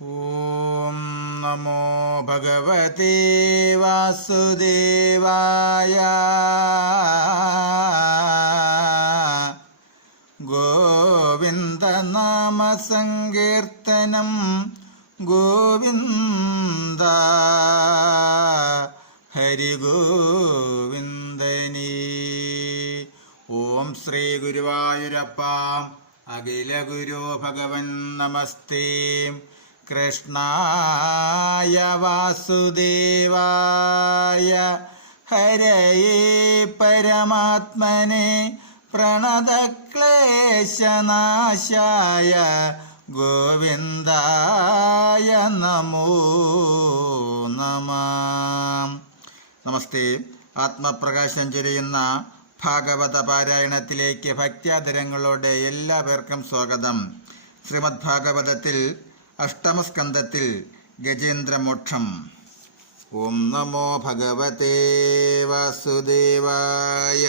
ഓം നമോ ഭഗവതി വാസുദേവായ ഗോവിന്ദ നാമ സങ്കീർത്തനം ഗോവിന്ദ ഹരി ഗോവിന്ദനീ ഓം ശ്രീ ഗുരുവായൂരപ്പ അഖില ഗുരു ഭഗവൻ നമസ്തേ। കൃഷ്ണായ വാസുദേവായ ഹരേ പരമാത്മനെ പ്രണതക്ലേശനാശായ ഗോവിന്ദായ നമോ നമ. നമസ്തേ. ആത്മപ്രകാശം ചൊരിയുന്ന ഭാഗവത പാരായണത്തിലേക്ക് ഭക്ത്യാദരങ്ങളോടെ എല്ലാവർക്കും സ്വാഗതം. ശ്രീമദ് ഭാഗവതത്തിൽ അഷ്ടമസ്കന്ധത്തിൽ ഗജേന്ദ്രമോക്ഷം ഓം നമോ ഭഗവതേ വാസുദേവായ.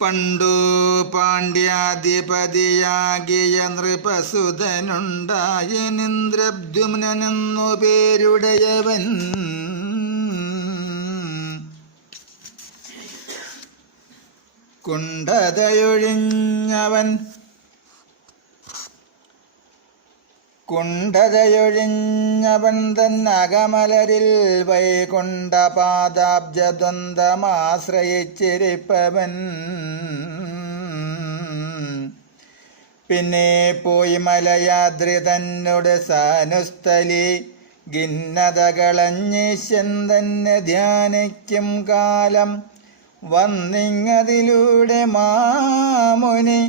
പണ്ടു പാണ്ഡ്യാധിപതിയാകിയ നൃപസുതനുണ്ടായനിന്ദ്രബ്ദുമ്നെന്നു പേരുടയവൻ. കുണ്ടതയൊഴിഞ്ഞവൻ കുണ്ടതയൊഴിഞ്ഞവൻ തന്നകമലരിൽ വൈകുണ്ട പാദാബ്ജദ്വന്ദ്മാശ്രയിച്ചിരിപ്പവൻ പിന്നെ പോയി മലയാദ്രി തന്നോട് സാനുസ്ഥലി ഖിന്നതകളഞ്ഞീശൻ തന്നെ ധ്യാനിക്കും കാലം വന്നിങ്ങതിലൂടെ മാമുനി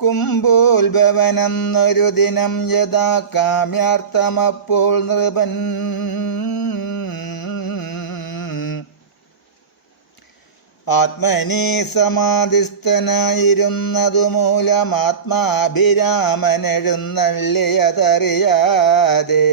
കുംഭോത്ഭവനെന്നൊരു ദിനം യഥാ കാമ്യാർത്ഥമപ്പോൾ നൃപൻ. ആത്മനി സമാധിസ്ഥനായിരുന്നതു മൂലം ആത്മാഭിരാമൻ എഴുന്നള്ളിയതറിയാതെ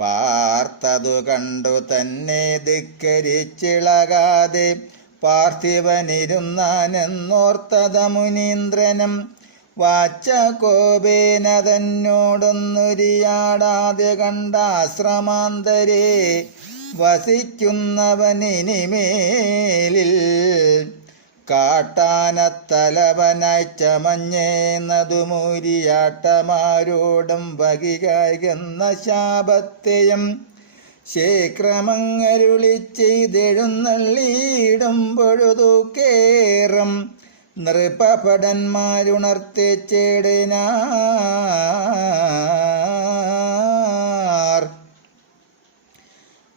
പാർത്തതു കണ്ടു തന്നെ ധിക്കരിച്ചിളകാതെ പാർത്ഥിവനിരുന്നാനെന്നോർത്തത മുനീന്ദ്രനും വാച്ച കോപേന തന്നോടൊന്നുരിയാടാതെ കണ്ടാശ്രമാന്തരേ വസിക്കുന്നവനിനിമേലിൽ കാട്ടാനത്തലവനായി മഞ്ഞേന്നതുമൂരിയാട്ടമാരോടും വകികയെന്ന ശാപത്തെയും ശേക്രമങ്ങരുളി ചെയ്തെഴുന്നള്ളിയിടും പൊഴുതുക്കേറും നൃപപടന്മാരുണർത്തിച്ചിടിനാർ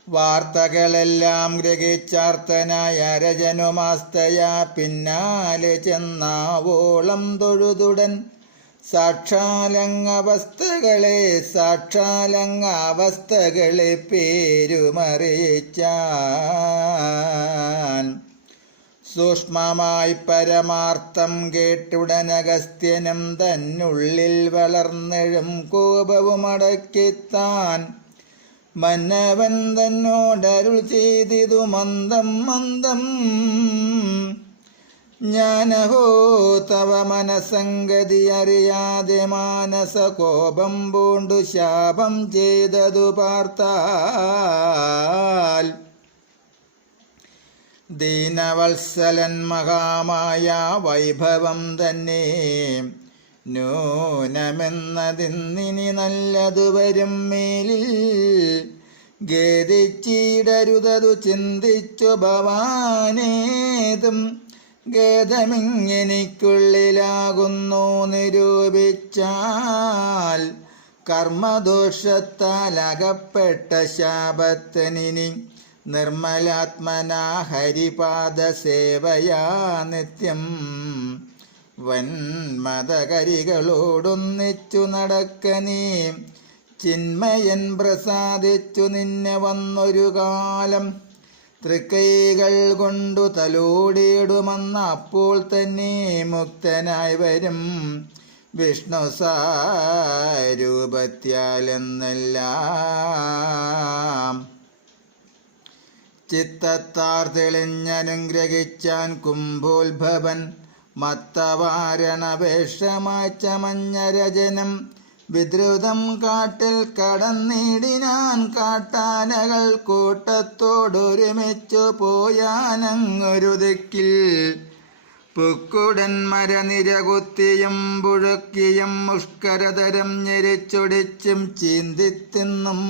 വാർത്തകളെല്ലാം ഗ്രഹിച്ചാർത്തനായ രജനുമാസ്തയ പിന്നാലെ ചെന്നാവോളം തൊഴുതുടൻ സാക്ഷാലങ്ങവസ്ഥകളെ സാക്ഷാലങ്ങവസ്ഥകളെ പേരുമറിയിച്ചാൻ. സൂക്ഷ്മമായി പരമാർത്ഥം കേട്ടുടനഗസ്ത്യനും തന്നുള്ളിൽ വളർന്നെഴും കോപവുമടക്കിത്താൻ. മന്നവൻ തന്നോടരുൾ ചെയ്തിതു മന്ദം മന്ദം. ജ്ഞാനഹോ തവ മനസംഗതി അറിയാതെ മാനസ കോപം പൂണ്ടു ശാപം ചെയ്തതു പാർത്താൽ. ദീനവത്സലൻ മഹാമായ വൈഭവം തന്നെ നൂനമെന്നതിന്നിനി നല്ലതു വരും മേലിൽ. ഗതിച്ചിടരുതതു ചിന്തിച്ചു ഭവാനേതും ഗേദമിങ്ങെനിക്കുള്ളിലാകുന്നു നിരൂപിച്ചാൽ കർമ്മദോഷത്താൽ അകപ്പെട്ട ശാപത്തനിനി നിർമ്മലാത്മനാ ഹരിപാദ സേവയാ നിത്യം വന്മതകരികളോടൊന്നിച്ചു നടക്ക നീ. ചിന്മയൻ പ്രസാദിച്ചു നിന്നെ വന്നൊരു കാലം തൃക്കൈകൾ കൊണ്ടു തലോടിയിടുമെന്ന അപ്പോൾ തന്നെ മുക്തനായി വരും. വിഷ്ണു സാരൂപത്യാലെന്നെല്ലാം ചിത്തത്താർ തെളിഞ്ഞനുഗ്രഹിച്ചാൻ കുംഭോത്ഭവൻ മത്തവാരണപേക്ഷമായി വിദ്രുതം കാട്ടിൽ കടന്നിടിനാൻ കാട്ടാനകൾ കൂട്ടത്തോടൊരുമിച്ചു പോയാനങ്ങൊരു ദിക്കിൽ. പുക്കുടൻ മരനിരകുത്തിയും പുഴക്കിയും മുഷ്കരതരം ഞെരിച്ചൊടിച്ചും ചീന്തിത്തിന്നും.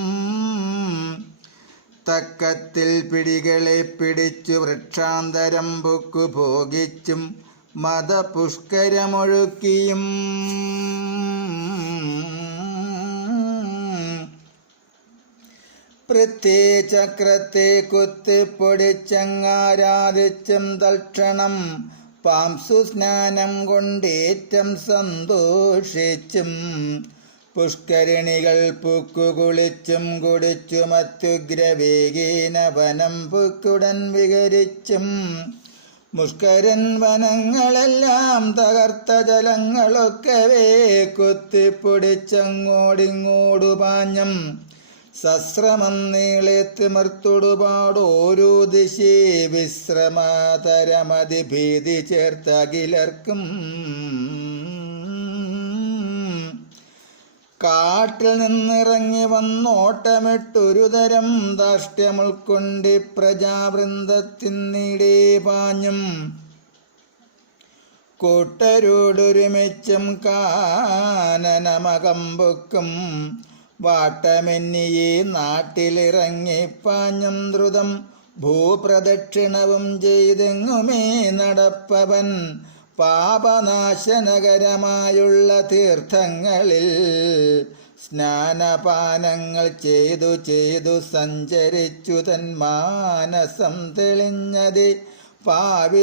തക്കത്തിൽ പിടികളെ പിടിച്ചു വൃക്ഷാന്തരം പുക്കു ഭോഗിച്ചും മതപുഷ്കരമൊഴുക്കിയും. പൃഥ്വിചക്രത്തെ കുത്തിപ്പൊടിച്ചങ്ങാരാധിച്ചും തൽക്ഷണം പാംസു സ്നാനം കൊണ്ടേറ്റം സന്തോഷിച്ചും. പുഷ്കരിണികൾ കുടിച്ചും അത്യുഗ്രവേഗീന വനം പുക്കുടൻ വികരിച്ചും മുഷ്കരൻ വനങ്ങളെല്ലാം തകർത്ത ജലങ്ങളൊക്കവേ കുത്തിപ്പൊടിച്ചങ്ങോടിങ്ങോടു പാഞ്ഞം സശ്രമം നീളേത്ത് മർത്തൊടുപാടോരോ ദിശേ വിശ്രമാതരമതി ഭീതി ചേർത്തകിലർക്കും കാട്ടിൽ നിന്നിറങ്ങി വന്നോട്ടമിട്ടൊരു തരം ദാഷ്ട്യമുൾക്കൊണ്ട് പ്രജാവൃന്ദത്തിന്നിടേ പാഞ്ഞും. കൂട്ടരോടൊരുമിച്ചും കാനനമകമ്പുക്കും വാട്ടമെന്നിയെ നാട്ടിലിറങ്ങി പാഞ്ഞം ദ്രുതം ഭൂപ്രദക്ഷിണവും ചെയ്തെങ്ങുമേ നടപ്പവൻ പാപനാശനകരമായുള്ള തീർത്ഥങ്ങളിൽ സ്നാനപാനങ്ങൾ ചെയ്തു ചെയ്തു സഞ്ചരിച്ചു തൻ മാനസം തെളിഞ്ഞതി പാവിതനായുള്ളവൻ.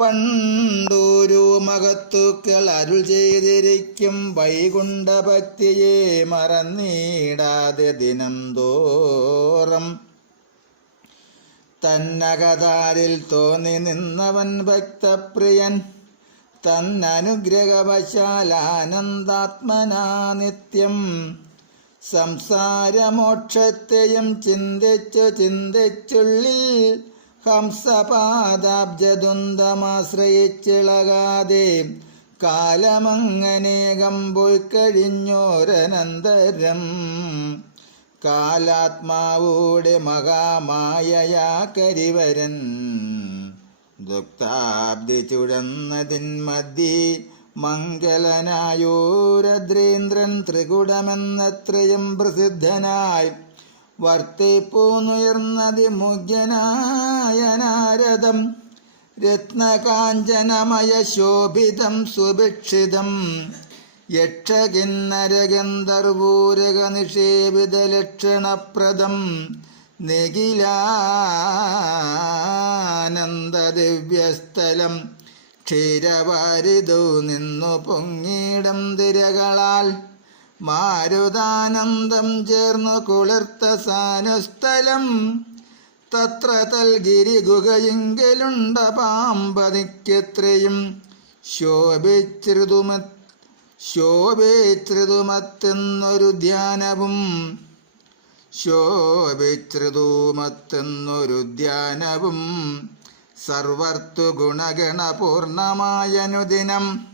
പണ്ടൂരു മകത്തുക്കൾ അരുൾ ചെയ്തിരിക്കും. വൈകുണ്ഠഭക്തിയെ മറന്നീടാതെ ദിനം തോറും തന്നകതാരിൽ തോന്നി നിന്നവൻ ഭക്തപ്രിയൻ. തന്നനുഗ്രഹവശാൽ ആനന്ദാത്മനാ നിത്യം. സംസാരമോക്ഷത്തെയും ചിന്തിച്ചു ചിന്തിച്ചുള്ളിൽ ഹംസപാദാബ്ജദുന്തമാശ്രയിച്ചിളകാതെ കാലമങ്ങനേകം പോയി കഴിഞ്ഞോരനന്തരം കാലാത്മാവൂടെ മഹാമായയാ കരിവരൻ ദുക്താബ്ദി ചുഴന്നതിൻ മതി മംഗലനായൂരദ്രീന്ദ്രൻ ത്രികുടമെന്നത്രയും പ്രസിദ്ധനായി വർത്തിപ്പൂന്നുയർന്നതി മുഗ്യനായ നാരദം രത്നകാഞ്ചനമയ ശോഭിതം സുഭിക്ഷിതം. യക്ഷകിന്നരഗന്ധർവൂരക നിഷേവിത ലക്ഷണപ്രദം നിഖിലാനന്ദദിവ്യസ്ഥലം. ക്ഷീരവാരിതു നിന്നു പൊങ്ങിയിടം തിരകളാൽ. മാരുതാനന്ദം ചേർന്നു കുളിർത്ത സാനുസ്ഥലം. തത്ര തൽഗിരി ഗുഹയിങ്കലുണ്ട പാമ്പതിക്കെത്രയും. ശോഭിച്ചൃതുമ ശോഭിച്ചൃതുമത്തെന്നൊരു ധ്യാനവും. ശോഭിച്ചൃതുമത്തെന്നൊരു ധ്യാനവും. സർവർത്തു ഗുണഗണപൂർണമായനുദിനം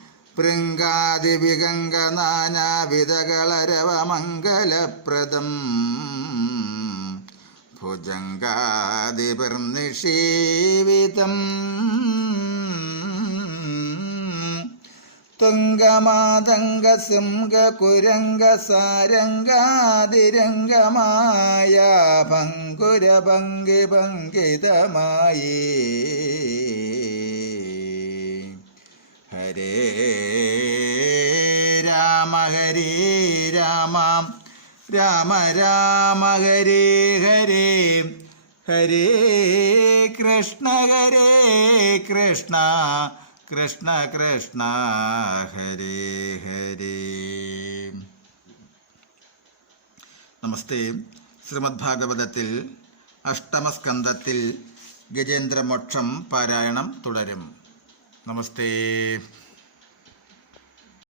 മന്ദമാരുതശീതസുഗന്ധപരിപൂർണം ഭൃങ്കാദിവിഗംഗനാനാവിധകളരവമംഗലപ്രദം ഭുജങ്കാദിപിർനിഷേവിതം തുംഗമാതംഗസിംഹകുരംഗസാരംഗാതിരംഗമായ ഭങ്കുരഭംഗി ഭംഗിതമായി ഹരേ രാമ ഹരേ രാമ. രാമ രാമ ഹരേ ഹരേ. ഹരേ കൃഷ്ണ ഹരേ കൃഷ്ണ. കൃഷ്ണ കൃഷ്ണ ഹരേ ഹരേ. നമസ്തേ. ശ്രീമദ് ഭാഗവതത്തിൽ അഷ്ടമസ്കന്ധത്തിൽ ഗജേന്ദ്രമോക്ഷം പാരായണം തുടരും. നമസ്തേ